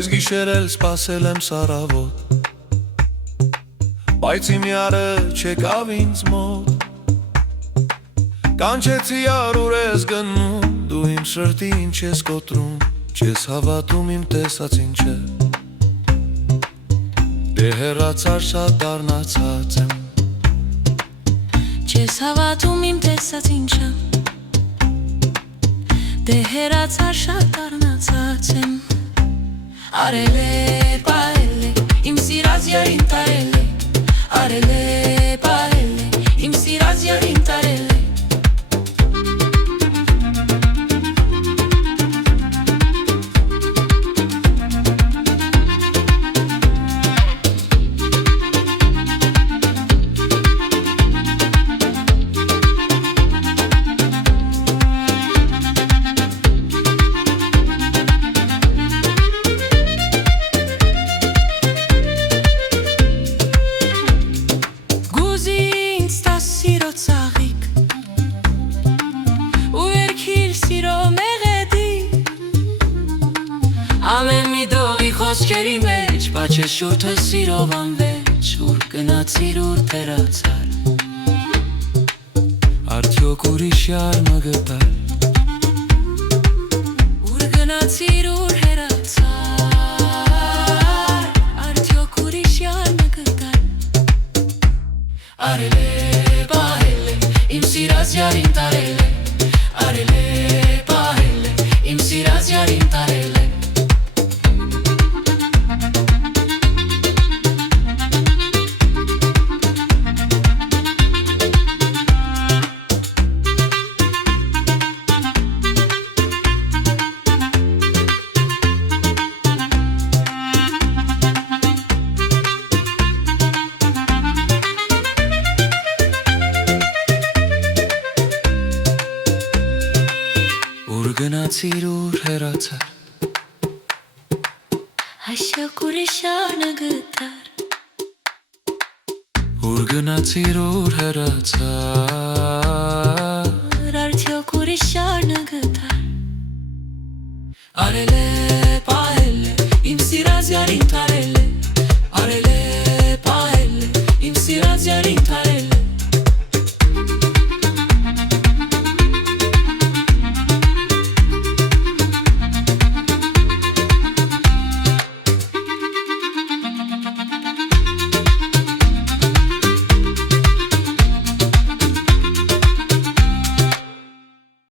Այս գիշեր էլ սպասել եմ սարավոտ, բայց իմ յարը չեկավ ինձ մոտ։ Կանչեցի արուր ես գնում, դու իմ սրտի ինչ ես կոտրում, չես հավատում իմ տեսածին չէ։ Դե հեռացար շատ դառնացած եմ, չես հավատում իմ տեսածին չէ։ Դե հեռացար շատ դառնացած եմ։ Արել է, պահել է, իմ սիրած յարին տարել է։ Արել է, պահել է, իմ սիրած յարին տարել է։ Ամեն մի դողի խոսքերի մեջ պաչես շուրթը սիրով անվեջ, ուր գնացիր ուր թերացար, արդյոք ուրիշ յարմը գտար, ուր գնացիր ուր հեռացար, արդյոք ուրիշ յարմը գտար։ Արել է, պահել է, իմ սիրած յարին տարել է։ Արել է, պահել է, իմ սիրած յարին տարել է։ Ուր գնացիր ուր հեռացար, Այսօք ուրիշ յարմը գտար, ուր գնացիր ուր հեռացար, արդյոք ուրիշ յարմը գտար։ արել է